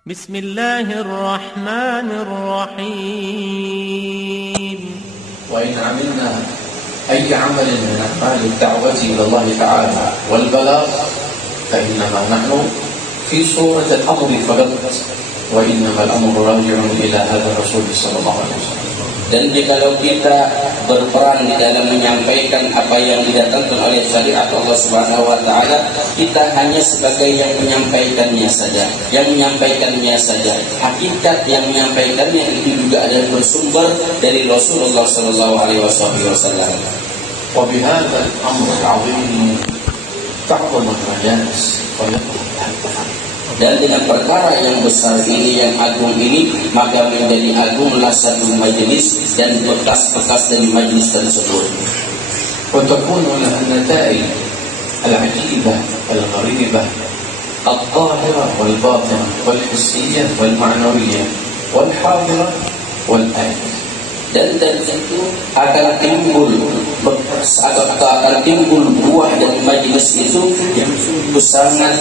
بسم الله الرحمن الرحيم وإن عملنا أي عمل من أعمال الدعوة إلى الله تعالى والبلاغ فإنما نحن في صورة الأمر فقط وإنما الأمر راجع إلى هذا الرسول صلى الله عليه وسلم. Dan jikalau kita berperan di dalam menyampaikan apa yang didatangkan oleh syariat Allah Subhanahu wa taala, kita hanya sebagai yang menyampaikannya saja. Hakikat yang menyampaikannya itu juga adalah bersumber dari Rasulullah sallallahu alaihi wasallam. وبهذا الأمر العظيم تعظم المجالس ويقوم التفاهم. Dan dengan perkara yang besar ini, yang agung ini, maka menjadi agunglah satu majelis dan bekas-bekas dari majelis tersebut. وتكون لها النتائج العجيبة الغريبة الظاهرة والباطنة والحسية والمعنوية والحاضرة والآتية. Dan tentu akan timbul bekas atau akan timbul buah dari majelis itu yang sungguh sangat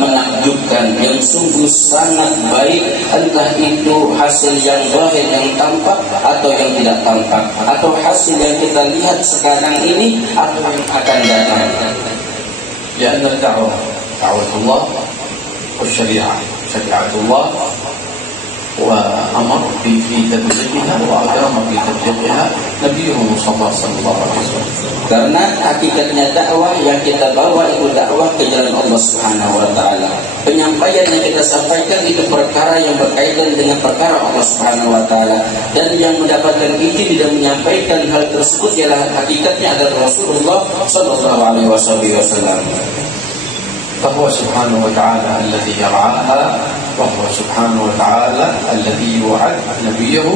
menakjubkan, yang sungguh sangat baik, entah itu hasil yang zahir yang tampak atau yang tidak tampak, atau hasil yang kita lihat sekarang ini atau yang akan datang. لأن الدعوة دعوة الله والشريعة شريعة الله وأمر في تبليغها وأمر في تبليغها نبيه صلى الله عليه وسلم. Karena hakikatnya dakwah yang kita bawa itu dakwah ke jalan Allah Subhanahu wa taala. Penyampaian yang kita sampaikan itu perkara yang berkaitan dengan perkara Allah Subhanahu wa taala, dan yang mendapatkan izin dan menyampaikan hal tersebut ialah hakikatnya adalah Rasulullah sallallahu alaihi wasallam. فهو سبحانه وتعالى الذي يرعاها وهو سبحانه وتعالى الذي يوعد نبيه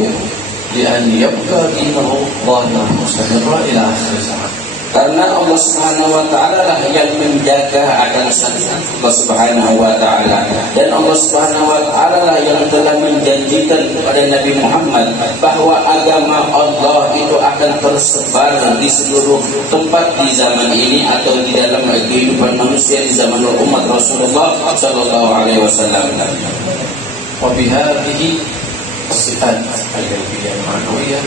لأن يبقى دينه ظاهرا مستمرا إلى آخر الزمان. Karena Allah Subhanahu wa taala lah yang menjaga akan Allah Subhanahu wa taala, dan Allah Subhanahu wa taala lah yang telah menjanjikan kepada Nabi Muhammad bahwa agama Allah itu akan tersebar di seluruh tempat di zaman ini atau di dalam kehidupan manusia di zaman umat Rasulullah sallallahu alaihi wasallam. وبهذه الصفات القلبية المعنوية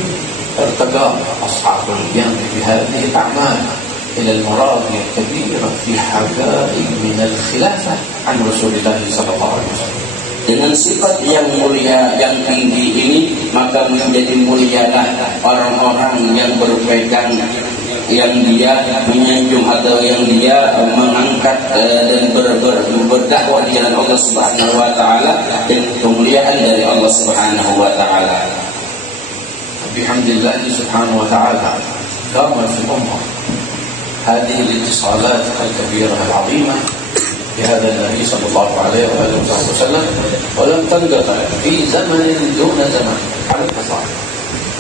ارتقى أصحاب القيام بهذه الأعمال إلى المراضي الكبيرة في حقائق من الخلافة عن رسول الله صلى الله عليه وسلم. Dengan sifat yang mulia, yang tinggi ini, maka menjadi mulialah orang-orang yang berpegang, yang dia menyanjung atau yang dia mengangkat dan berdakwah di jalan Allah Subhanahu wa taala dengan kemuliaan dari Allah Subhanahu wa taala. بحمد الله سبحانه وتعالى قامت الأمة هذه الاتصالات الكبيرة العظيمة بهذا النبي صلى الله عليه وآله وسلم ولم تنقطع في زمن دون زمن على الإطلاق.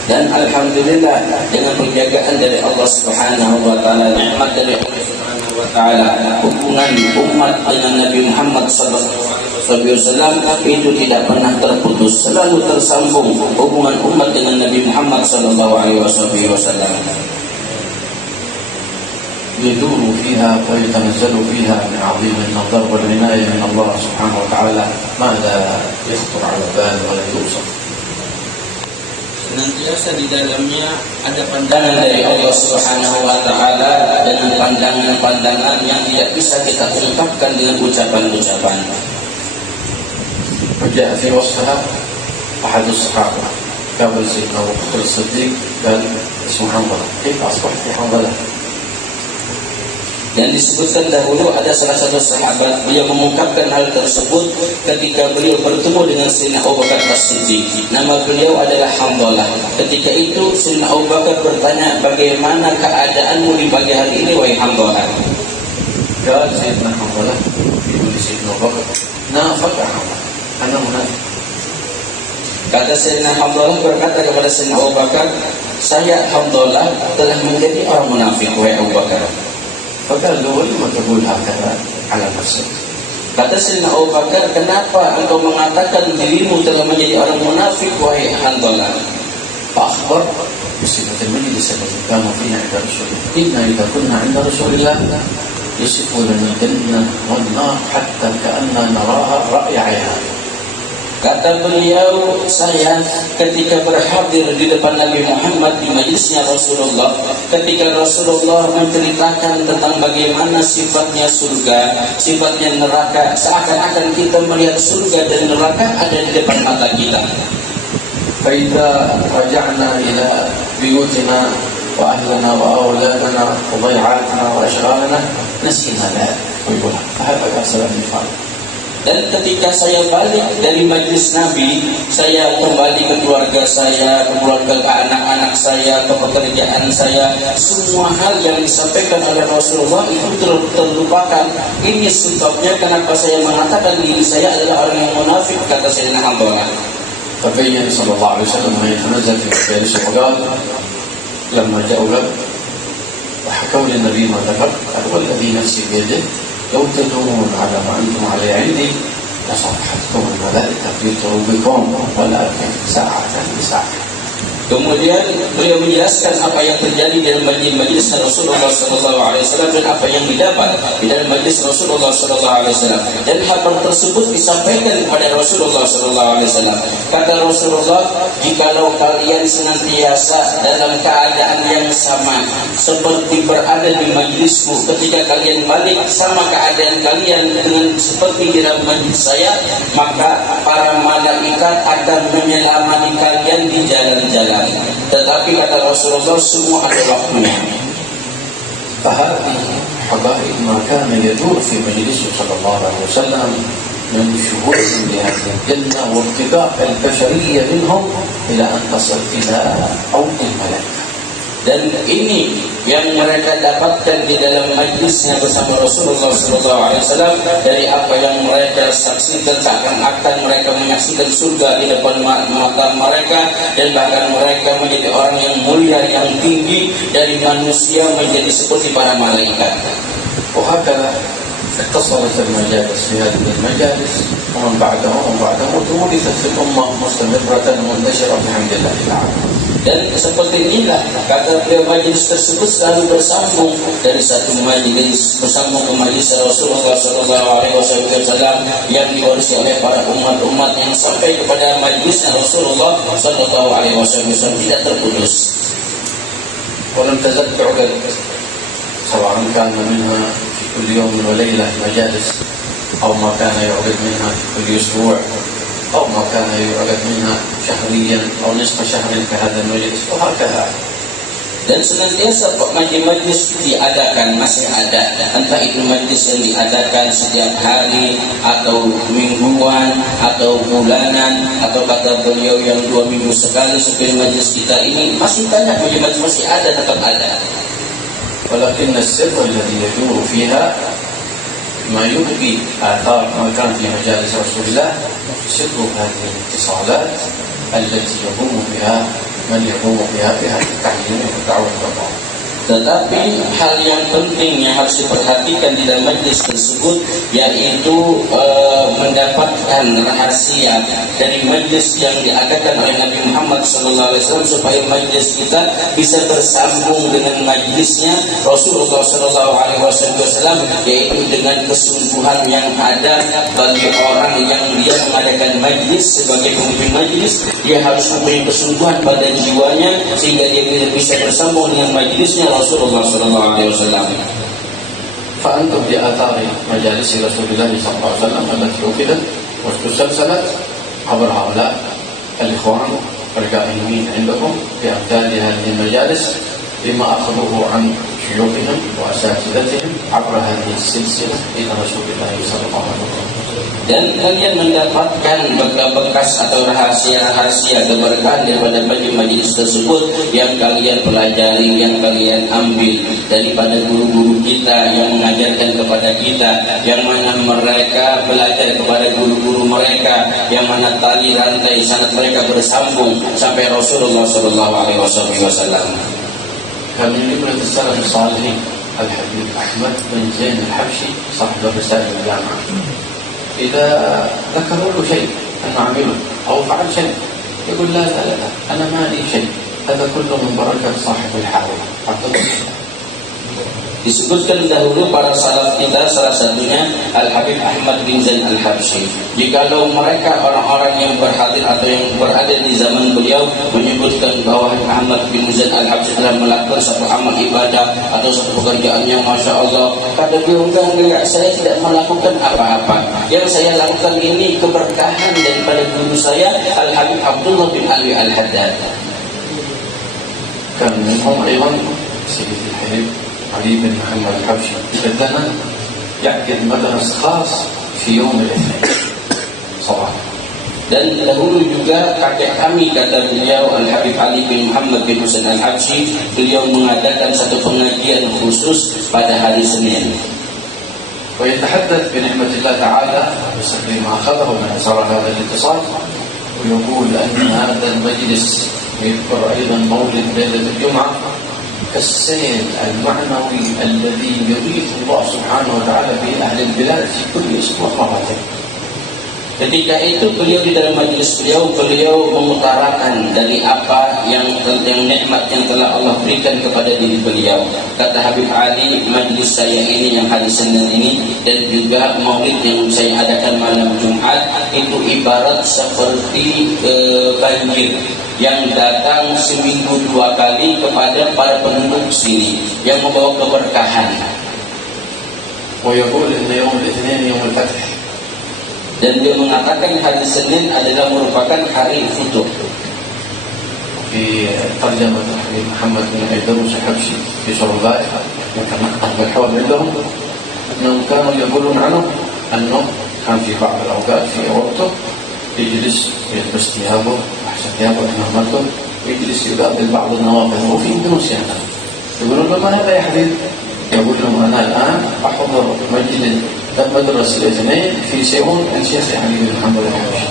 Dan alhamdulillah dengan penjagaan dari Allah Subhanahu wa taala, nikmat dari Allah Subhanahu wa taala, hubungan umat dengan Nabi Muhammad sallallahu alaihi wasallam itu tidak pernah terputus, selalu tersambung hubungan umat dengan Nabi Muhammad sallallahu alaihi wasallam. يدور فيها ويتنزل فيها من عظيم النظر والعناية من الله سبحانه وتعالى ما لا يخطر على بال ولا يوصف. Senantiasa di dalamnya ada pandangan dari Allah Subhanahu wa taala dengan pandangan-pandangan yang tidak bisa kita ungkapkan dengan ucapan-ucapan. وجاء في وصفها أحد الصحابة قبل سيدنا أبو بكر الصديق قال اسمه حنظلة كيف أصبحت في حنظلة؟ Dan disebutkan dahulu ada salah satu sahabat, beliau mengungkapkan hal tersebut ketika beliau bertemu dengan Sayyidina Abu Bakar As-Siddiq. Nama beliau adalah Hanzalah. Ketika itu Sayyidina Abu Bakar bertanya, bagaimana keadaanmu di pagi hari ini wahai Hanzalah? قال سيدنا حنظلة يقول سيدنا أبو بكر نافق حنظلة أنا منافق. Kata Sayyidina Hanzalah berkata kepada Sayyidina Abu Bakar, saya Hanzalah telah menjadi orang munafik wahai Abu Bakar. فقال له ولم تقول هكذا على نفسك. Kata Sayyidina Abu Bakar, kenapa engkau mengatakan dirimu telah menjadi orang munafik wahai Hanzalah? فأخبر بصفة المجلس التي كان فيها عند رسول الله. إنا إذا كنا عند رسول الله يصف لنا الجنة والنار حتى كأننا نراها رأي عيان. Kata beliau, saya ketika berhadir di depan Nabi Muhammad di majlisnya Rasulullah, ketika Rasulullah menceritakan tentang bagaimana sifatnya surga, sifatnya neraka, seakan-akan kita melihat surga dan neraka ada di depan mata kita. فإذا رجعنا إلى بيوتنا وأهلنا وأولادنا وضيعاتنا وأشغالنا نسينا ذلك ويقول فهذا سبب النفاق. Dan ketika saya balik dari majlis Nabi, saya kembali ke keluarga saya, ke anak-anak saya, ke pekerjaan saya. Semua hal yang disampaikan oleh Rasulullah itu terlupakan. Ini sebabnya kenapa saya mengatakan diri saya adalah orang yang munafik, kata Sayyidina Abdullah. فبين صلى الله عليه وسلم ما يتنزل في مجالس وقال لما جاءوا له وحكوا للنبي ما ذكر قال والذي نفسي بيده لو تدومون على ما أنتم عليه عندي لصرحتكم الملائكة في قلوبكم ولكن ساعة بساعة. Kemudian beliau menjelaskan apa yang terjadi dalam majlis Rasulullah SAW dan apa yang didapat di dalam majlis Rasulullah SAW. Dan hal tersebut disampaikan kepada Rasulullah SAW. Kata Rasulullah, jikalau kalian senantiasa dalam keadaan yang sama seperti berada di majlisku, ketika kalian balik sama keadaan kalian dengan seperti di dalam majlis saya, maka para malaikat akan menyelamati kalian di jalan-jalan. Tetapi kata Rasulullah, semua ada waktunya. فهذه حقائق ما كان يدور في مجلسه صلى الله عليه وسلم من شهود لهذه الجنة وابتغاء البشرية منهم إلى أن تصل إلى أوج الملائكة. Dan ini yang mereka dapatkan di dalam majlisnya bersama Rasulullah SAW dari apa yang mereka saksikan, seakan-akan mereka menyaksikan surga di depan mata mereka, dan bahkan mereka menjadi orang yang mulia, yang tinggi, dari manusia menjadi seperti para malaikat. وهكذا اتصلت المجالس في هذه المجالس ومن بعدهم وتورثت في الأمة مستمرة منتشرة بحمد الله تعالى. Dan seperti inilah kata beliau, majlis tersebut selalu bersambung dari satu majlis bersambung ke majlis Rasulullah SAW yang diwarisi oleh para umat-umat yang sampai kepada majlis Rasulullah SAW tidak terputus. ولم تزل تعقد سواء كان منها في كل يوم وليلة مجالس أو ما كان يعقد منها في كل أسبوع أو ما كان يعقد منها شهريا أو نصف شهر كهذا المجلس وهكذا. Dan senantiasa majlis diadakan, masih ada, entah itu majlis yang diadakan setiap hari atau mingguan atau bulanan atau kata beliau yang 2 minggu sekali seperti majlis kita ini, masih banyak majlis, masih ada, tetap ada. ولكن السر الذي يدور فيها ما يبقي آثار ما كان في مجالس رسول الله سر هذه الاتصالات التي يقوم بها من يقوم بها التعليم والدعوة إلى الله. Tetapi hal yang penting yang harus diperhatikan di dalam majlis tersebut yaitu mendapatkan rahasia dari majlis yang diadakan oleh Nabi Muhammad SAW supaya majlis kita bisa bersambung dengan majlisnya Rasulullah SAW, yaitu dengan kesungguhan yang ada bagi orang yang dia mengadakan majlis sebagai pemimpin majlis. Dia harus mempunyai kesungguhan pada jiwanya sehingga dia bisa bersambung dengan majlisnya Rasulullah SAW. فأنتم بآثار مجالس رسول الله صلى الله عليه وسلم التي وكلت وتسلسلت عبر هؤلاء الإخوان القائمين عندكم بأمثال هذه المجالس بما أخذوه عن شيوخهم وأساتذتهم عبر هذه السلسلة إلى رسول الله صلى الله عليه وسلم. Dan kalian mendapatkan bekas atau rahasia-rahasia keberkahan daripada majlis tersebut yang kalian pelajari, yang kalian ambil daripada guru-guru kita yang mengajarkan kepada kita, yang mana mereka belajar kepada guru-guru mereka, yang mana tali rantai sanad mereka bersambung sampai Rasulullah SAW. Kami ini من السلف الصالحين الحبيب أحمد بن زين الحبشي صاحب الرسالة الجامعة. إذا ذكروا له شيء أنه عمله أو فعل شيء يقول لا أنا ما لي شيء، هذا كله من بركة صاحب الحاوي عبد الله. Disebutkan dahulu para salaf kita, salah satunya Al-Habib Ahmad bin Zain Al-Habsyi. Jikalau mereka orang-orang yang berhadir atau yang berada di zaman beliau menyebutkan bahwa Ahmad bin Zain Al-Habsyi telah melakukan satu amal ibadah atau satu pekerjaan yang Masya Allah, kata beliau, enggak, saya tidak melakukan apa-apa. Yang saya lakukan ini keberkahan daripada guru saya Al-Habib Abdullah bin Ali Al-Haddad. كان منهم أيضا سيدي الحبيب علي بن محمد الحبشي بدنا يعقد مدرس خاص في يوم الاثنين صباحا. Dan dahulu juga kakek kami, kata beliau Al-Habib Ali bin Muhammad bin Husain Al-Habsyi, beliau mengadakan satu pengajian khusus pada hari Senin. ويتحدث بنعمة الله تعالى بسبب ما أخذه من أسرار هذا الاتصال، ويقول أن هذا المجلس يذكر أيضا مولد ليلة الجمعة السيل المعنوي الذي يضيف الله سبحانه وتعالى به أهل البلاد في كل أسبوع مرتين. Ketika itu beliau di dalam majelis beliau mengutarakan dari apa yang nikmat yang telah Allah berikan kepada diri beliau. Kata Habib Ali, majelis saya ini yang hari Senin ini dan juga maulid yang saya adakan malam Jumat itu ibarat seperti banjir yang datang seminggu 2 kali kepada para penduduk sini yang membawa keberkahan. ويقول إن يوم الاثنين يوم الفتح. Dan dia mengatakan hari Senin adalah merupakan hari futuh. في ترجمة الحبيب محمد بن عيدروس الحبشي في شربائه يتنقل بالحول عندهم أنهم كانوا يقولون عنه أنه كان في بعض الأوقات في وقته يجلس يلبس ثيابه أحسن ثيابه نعمته ويجلس يقابل بعض النوافذ وفي إندونيسيا. يقولون له ما هذا يا حبيبي؟ يقول لهم أنا الآن أحضر مدرسة الاثنين في سيئون الشيخ علي بن محمد الحبشي.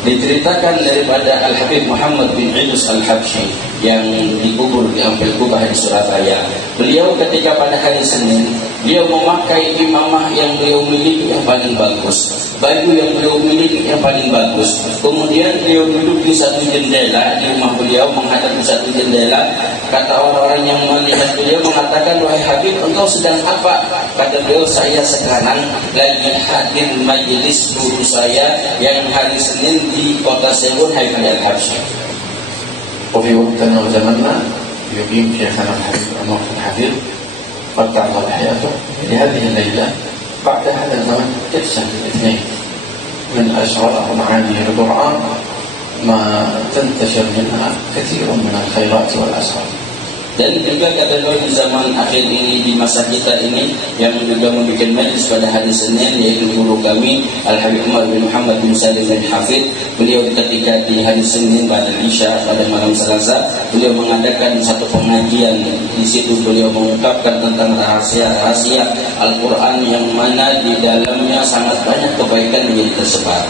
Diceritakan daripada Al-Habib Muhammad bin Idrus Al-Habsyi yang dikubur di Ampel Kubah di Surabaya. Beliau ketika pada hari Senin, beliau memakai imamah yang beliau miliki yang paling bagus, baju yang beliau miliki yang paling bagus. Kemudian beliau duduk di satu jendela di rumah beliau, menghadap di satu jendela. Kata orang-orang yang melihat beliau mengatakan, wahai Habib, engkau sedang apa? Kata beliau, saya sekarang lagi hadir majelis guru saya yang hari Senin di kota Seoul, Habib Al-Habsyi. وفي وقتنا وزمننا يقيم شيخنا الحبيب عمر الحفيظ قد تعرض حياته لهذه الليلة بعد هذا الزمن جلسة الاثنين من أشرار معاني القرآن ما تنتشر منها كثير من الخيرات والأسرار. Dan juga kata beliau di zaman akhir ini, di masa kita ini, yang juga membuat majlis pada hari Senin, yaitu guru kami Al-Habib Umar bin Muhammad bin Salim bin Hafid. Beliau ketika di hari Senin pada Isya pada malam Selasa, beliau mengadakan satu pengajian. Di situ beliau mengungkapkan tentang rahasia-rahasia Al-Quran yang mana di dalamnya sangat banyak kebaikan yang tersebar.